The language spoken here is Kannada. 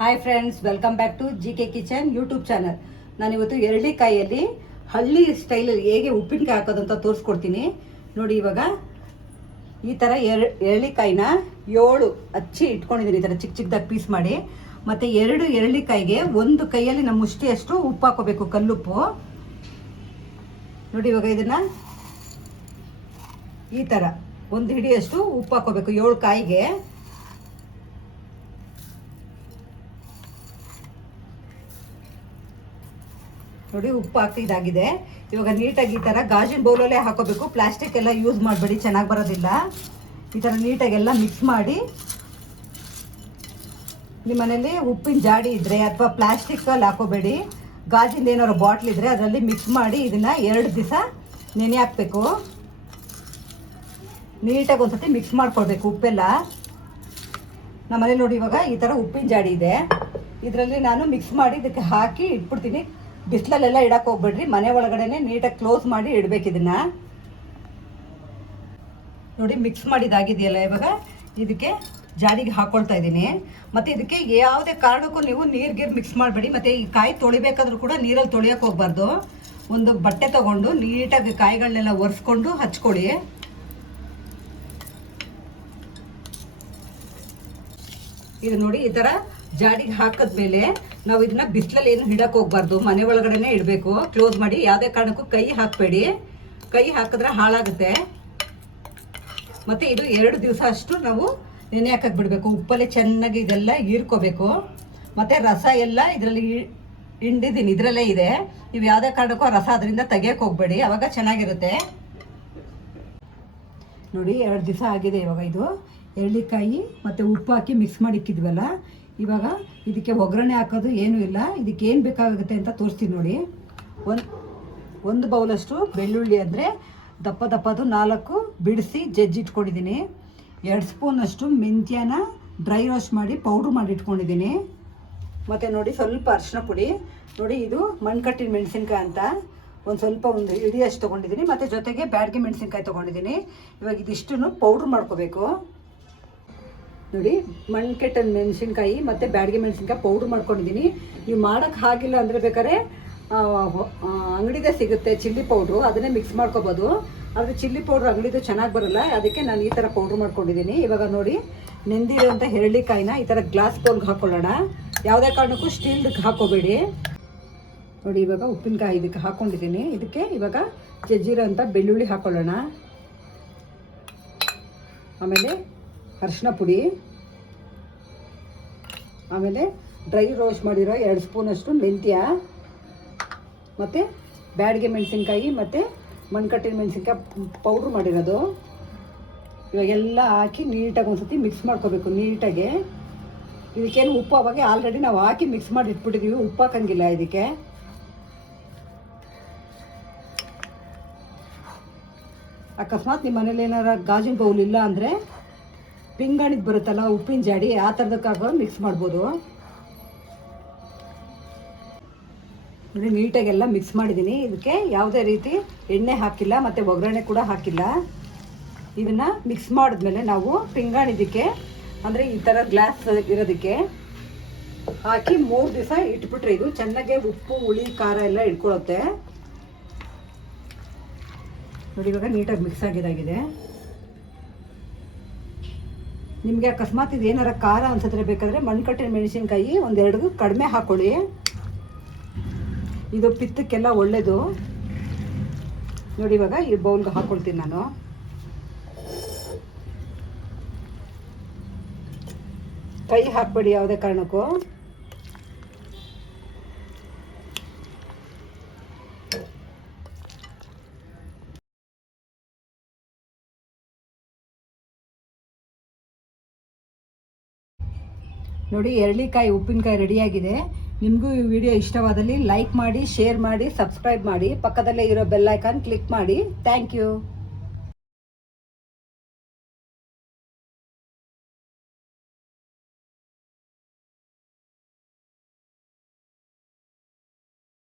Hi friends, welcome back to GK kitchen YouTube channel. ನಾನಿವತ್ತು ಎರಳಿಕಾಯಲ್ಲಿ ಹಳ್ಳಿ ಸ್ಟೈಲಲ್ಲಿ ಹೇಗೆ ಉಪ್ಪಿನಕಾಯಿ ಹಾಕೋದು ಅಂತ ತೋರಿಸ್ಕೊಡ್ತೀನಿ ನೋಡಿ. ಇವಾಗ ಈ ಥರ ಎರಳಿಕಾಯಿನ 7 ಹಚ್ಚಿ ಇಟ್ಕೊಂಡಿದ್ದೀನಿ, ಈ ಥರ ಚಿಕ್ಕ ಚಿಕ್ಕದಾಗಿ ಪೀಸ್ ಮಾಡಿ. ಮತ್ತು 2 ಎರಳಿಕಾಯಿಗೆ ಒಂದು ಕೈಯಲ್ಲಿ ನಮ್ಮ ಮುಷ್ಟಿಯಷ್ಟು ಉಪ್ಪು ಹಾಕೋಬೇಕು, ಕಲ್ಲುಪ್ಪು ನೋಡಿ. ಇವಾಗ ಇದನ್ನು ಈ ಥರ ಒಂದು ಹಿಡಿಯಷ್ಟು ಉಪ್ಪು ಹಾಕೋಬೇಕು 7 ಕಾಯಿಗೆ. ನೋಡಿ ಉಪ್ಪು ಹಾಕಿದಾಗಿದೆ. ಇವಾಗ ನೀಟಾಗಿ ಈ ಥರ ಗಾಜಿನ ಬೌಲಲ್ಲೇ ಹಾಕೋಬೇಕು, ಪ್ಲಾಸ್ಟಿಕ್ ಎಲ್ಲ ಯೂಸ್ ಮಾಡಬೇಡಿ, ಚೆನ್ನಾಗಿ ಬರೋದಿಲ್ಲ. ಈ ಥರ ನೀಟಾಗೆಲ್ಲ ಮಿಕ್ಸ್ ಮಾಡಿ, ನಿಮ್ಮ ಮನೇಲಿ ಉಪ್ಪಿನ ಜಾಡಿ ಇದ್ದರೆ ಅಥವಾ ಪ್ಲಾಸ್ಟಿಕ್ಕಲ್ಲಿ ಹಾಕೋಬೇಡಿ, ಗಾಜಿಂದ ಏನಾದ್ರು ಬಾಟ್ಲ್ ಇದ್ದರೆ ಅದರಲ್ಲಿ ಮಿಕ್ಸ್ ಮಾಡಿ ಇದನ್ನು 2 ದಿವಸ ನೆನೆ ಹಾಕಬೇಕು. ನೀಟಾಗಿ ಒಂದ್ಸತಿ ಮಿಕ್ಸ್ ಮಾಡ್ಕೊಳ್ಬೇಕು ಉಪ್ಪೆಲ್ಲ. ನಮ್ಮನೇಲಿ ನೋಡಿ ಇವಾಗ ಈ ಥರ ಉಪ್ಪಿನ ಜಾಡಿ ಇದೆ, ಇದರಲ್ಲಿ ನಾನು ಮಿಕ್ಸ್ ಮಾಡಿ ಇದಕ್ಕೆ ಹಾಕಿ ಇಟ್ಬಿಡ್ತೀನಿ. ಬಿಸಿಲಲ್ಲೆಲ್ಲ ಇಡಕ್ಕೆ ಹೋಗ್ಬೇಡ್ರಿ, ಮನೆ ಒಳಗಡೆನೆ ನೀಟಾಗಿ ಕ್ಲೋಸ್ ಮಾಡಿ ಇಡಬೇಕು ಇದನ್ನ. ನೋಡಿ ಮಿಕ್ಸ್ ಮಾಡಿದಾಗಿದೆಯಲ್ಲ, ಇವಾಗ ಇದಕ್ಕೆ ಜಾಡಿಗೆ ಹಾಕೊಳ್ತಾ ಇದ್ದೀನಿ. ಮತ್ತು ಇದಕ್ಕೆ ಯಾವುದೇ ಕಾರಣಕ್ಕೂ ನೀವು ನೀರಿಗೆ ಮಿಕ್ಸ್ ಮಾಡಬೇಡಿ. ಮತ್ತು ಈ ಕಾಯಿ ತೊಳಿಬೇಕಾದ್ರೂ ಕೂಡ ನೀರಲ್ಲಿ ತೊಳಿಯೋಕೆ ಹೋಗ್ಬಾರ್ದು. ಒಂದು ಬಟ್ಟೆ ತಗೊಂಡು ನೀಟಾಗಿ ಕಾಯಿಗಳನ್ನೆಲ್ಲ ಒರೆಸ್ಕೊಂಡು ಹಚ್ಕೊಳ್ಳಿ. ಇದು ನೋಡಿ ಈ ಥರ ಜಾಡಿಗೆ ಹಾಕಿದ್ಮೇಲೆ ನಾವು ಇದನ್ನ ಬಿಸಿಲಲ್ಲಿ ಏನು ಇಡಕ್ಕೆ ಹೋಗ್ಬಾರ್ದು, ಮನೆ ಒಳಗಡೆನೆ ಇಡಬೇಕು, ಕ್ಲೋಸ್ ಮಾಡಿ. ಯಾವುದೇ ಕಾರಣಕ್ಕೂ ಕೈ ಹಾಕಬೇಡಿ, ಕೈ ಹಾಕಿದ್ರೆ ಹಾಳಾಗುತ್ತೆ. ಮತ್ತು ಇದು 2 ದಿವಸ ಅಷ್ಟು ನಾವು ನೆನೆ ಹಾಕಕ್ಕೆ ಬಿಡಬೇಕು. ಉಪ್ಪಲ್ಲೇ ಚೆನ್ನಾಗಿ ಇದೆಲ್ಲ ಹೀರ್ಕೋಬೇಕು. ಮತ್ತು ರಸ ಎಲ್ಲ ಇದರಲ್ಲಿ ಹಿಂಡಿದ್ದೀನಿ, ಇದರಲ್ಲೇ ಇದೆ. ನೀವು ಯಾವುದೇ ಕಾರಣಕ್ಕೂ ಆ ರಸ ಅದರಿಂದ ತೆಗಿಯಕ್ಕೆ ಹೋಗಬೇಡಿ, ಆವಾಗ ಚೆನ್ನಾಗಿರುತ್ತೆ. ನೋಡಿ 2 ದಿವಸ ಆಗಿದೆ. ಇವಾಗ ಇದು ಎರಳಿಕಾಯಿ ಮತ್ತು ಉಪ್ಪು ಹಾಕಿ ಮಿಕ್ಸ್ ಮಾಡಿ ಇಕ್ಕಿದ್ವಲ್ಲ, ಇವಾಗ ಇದಕ್ಕೆ ಒಗ್ಗರಣೆ ಹಾಕೋದು ಏನೂ ಇಲ್ಲ. ಇದಕ್ಕೆ ಏನು ಬೇಕಾಗುತ್ತೆ ಅಂತ ತೋರಿಸ್ತೀನಿ ನೋಡಿ. ಒಂದು ಬೌಲಷ್ಟು ಬೆಳ್ಳುಳ್ಳಿ, ಅಂದರೆ ದಪ್ಪ ದಪ್ಪದು 4 ಬಿಡಿಸಿ ಜಜ್ಜಿಟ್ಕೊಂಡಿದ್ದೀನಿ. 2 ಸ್ಪೂನಷ್ಟು ಮೆಂತ್ಯನ ಡ್ರೈ ರೋಸ್ಟ್ ಮಾಡಿ ಪೌಡ್ರ್ ಮಾಡಿ ಇಟ್ಕೊಂಡಿದ್ದೀನಿ. ಮತ್ತು ನೋಡಿ ಸ್ವಲ್ಪ ಅರಿಶಿನ ಪುಡಿ, ನೋಡಿ ಇದು ಮಣ್ಕಟ್ಟಿನ ಮೆಣಸಿನ್ಕಾಯಿ ಅಂತ ಒಂದು ಹಿಡಿಯಷ್ಟು ತೊಗೊಂಡಿದ್ದೀನಿ. ಮತ್ತು ಜೊತೆಗೆ ಬ್ಯಾಡಗಿ ಮೆಣಸಿನ್ಕಾಯಿ ತೊಗೊಂಡಿದ್ದೀನಿ. ಇವಾಗ ಇದಿಷ್ಟನ್ನು ಪೌಡ್ರ್ ಮಾಡ್ಕೋಬೇಕು. ನೋಡಿ ಮಣ್ಕೆಟ್ಟನ ಮೆಣಸಿನ್ಕಾಯಿ ಮತ್ತು ಬ್ಯಾಡಗಿ ಮೆಣಸಿನ್ಕಾಯಿ ಪೌಡ್ರ್ ಮಾಡ್ಕೊಂಡಿದ್ದೀನಿ. ನೀವು ಮಾಡೋಕ್ಕೆ ಆಗಿಲ್ಲ ಅಂದರೆ ಬೇಕಾದ್ರೆ ಅಂಗಡಿದೇ ಸಿಗುತ್ತೆ ಚಿಲ್ಲಿ ಪೌಡ್ರು, ಅದನ್ನೇ ಮಿಕ್ಸ್ ಮಾಡ್ಕೋಬೋದು. ಆದರೆ ಚಿಲ್ಲಿ ಪೌಡ್ರ್ ಅಂಗಡಿದು ಚೆನ್ನಾಗಿ ಬರೋಲ್ಲ, ಅದಕ್ಕೆ ನಾನು ಈ ಥರ ಪೌಡ್ರ್ ಮಾಡ್ಕೊಂಡಿದ್ದೀನಿ. ಇವಾಗ ನೋಡಿ ನೆಂದಿರೋಂಥ ಎರಳಿಕಾಯಿನ ಈ ಥರ ಗ್ಲಾಸ್ ಬೌಲ್ಗೆ ಹಾಕ್ಕೊಳ್ಳೋಣ. ಯಾವುದೇ ಕಾರಣಕ್ಕೂ ಸ್ಟೀಲ್ಗೆ ಹಾಕೋಬೇಡಿ. ನೋಡಿ ಇವಾಗ ಉಪ್ಪಿನಕಾಯಿ ಇದಕ್ಕೆ ಹಾಕ್ಕೊಂಡಿದ್ದೀನಿ. ಇದಕ್ಕೆ ಇವಾಗ ಜಜ್ಜಿರೋ ಅಂಥ ಬೆಳ್ಳುಳ್ಳಿ ಹಾಕ್ಕೊಳ್ಳೋಣ. ಆಮೇಲೆ ಅರಿಶಿನ ಪುಡಿ, ಆಮೇಲೆ ಡ್ರೈ ರೋಸ್ಟ್ ಮಾಡಿರೋ 2 ಸ್ಪೂನಷ್ಟು ಮೆಂತ್ಯ, ಮತ್ತು ಬ್ಯಾಡಗಿ ಮೆಣಸಿನ್ಕಾಯಿ ಮತ್ತು ಮಣ್ಕಟ್ಟಿನ ಮೆಣಸಿನ್ಕಾಯಿ ಪೌಡ್ರ್ ಮಾಡಿರೋದು. ಇವಾಗೆಲ್ಲ ಹಾಕಿ ನೀಟಾಗಿ ಒಂದು ಸತಿ ಮಿಕ್ಸ್ ಮಾಡ್ಕೋಬೇಕು ನೀಟಾಗಿ. ಇದಕ್ಕೇನು ಉಪ್ಪು ಅವಾಗೆ ಆಲ್ರೆಡಿ ನಾವು ಹಾಕಿ ಮಿಕ್ಸ್ ಮಾಡಿ ಇಟ್ಬಿಟ್ಟಿದ್ದೀವಿ, ಉಪ್ಪು ಹಾಕಂಗಿಲ್ಲ ಇದಕ್ಕೆ. ಅಕಸ್ಮಾತ್ ನಿಮ್ಮ ಮನೇಲಿ ಏನಾರ ಗಾಜಿನ ಬೌಲ್ ಇಲ್ಲ ಅಂದರೆ ಪಿಂಗಾಣಿದು ಬರುತ್ತಲ್ಲ ಉಪ್ಪಿನ ಜಾಡಿ, ಆ ಥರದಕ್ಕಾಗ ಮಿಕ್ಸ್ ಮಾಡ್ಬೋದು. ನೋಡಿ ನೀಟಾಗೆಲ್ಲ ಮಿಕ್ಸ್ ಮಾಡಿದ್ದೀನಿ. ಇದಕ್ಕೆ ಯಾವುದೇ ರೀತಿ ಎಣ್ಣೆ ಹಾಕಿಲ್ಲ ಮತ್ತು ಒಗ್ಗರಣೆ ಕೂಡ ಹಾಕಿಲ್ಲ. ಇದನ್ನು ಮಿಕ್ಸ್ ಮಾಡಿದ್ಮೇಲೆ ನಾವು ಪಿಂಗಾಣಿದಕ್ಕೆ, ಅಂದರೆ ಈ ಥರ ಗ್ಲಾಸ್ ಇರೋದಕ್ಕೆ ಹಾಕಿ 3 ದಿವಸ ಇಟ್ಬಿಟ್ರೆ ಇದು ಚೆನ್ನಾಗೆ ಉಪ್ಪು ಹುಳಿ ಖಾರ ಎಲ್ಲ ಇಟ್ಕೊಳ್ಳುತ್ತೆ. ನೋಡಿ ಇವಾಗ ನೀಟಾಗಿ ಮಿಕ್ಸ್ ಆಗಿದಾಗಿದೆ. ನಿಮಗೆ ಅಕಸ್ಮಾತ್ ಇದು ಏನಾರ ಖಾರ ಅನ್ಸಿದ್ರೆ ಬೇಕಾದರೆ ಮಣ್ಕಟ್ಟಿನ ಮೆಣಸಿನ್ಕಾಯಿ 1-2 ಕಡಿಮೆ ಹಾಕ್ಕೊಳ್ಳಿ, ಇದು ಪಿತ್ತಕ್ಕೆಲ್ಲ ಒಳ್ಳೆಯದು. ನೋಡಿ ಇವಾಗ ಈ ಬೌಲ್ಗೆ ಹಾಕ್ಕೊಳ್ತೀನಿ ನಾನು. ಕೈ ಹಾಕಬೇಡಿ ಯಾವುದೇ ಕಾರಣಕ್ಕೂ. ನೋಡಿ ಎರಳಿಕಾಯಿ ಉಪ್ಪಿನಕಾಯಿ ರೆಡಿಯಾಗಿದೆ. ನಿಮಗೂ ಈ ವಿಡಿಯೋ ಇಷ್ಟವಾದಲ್ಲಿ ಲೈಕ್ ಮಾಡಿ, ಶೇರ್ ಮಾಡಿ, ಸಬ್ಸ್ಕ್ರೈಬ್ ಮಾಡಿ, ಪಕ್ಕದಲ್ಲೇ ಇರೋ ಬೆಲ್ ಐಕಾನ್ ಕ್ಲಿಕ್ ಮಾಡಿ. Thank you.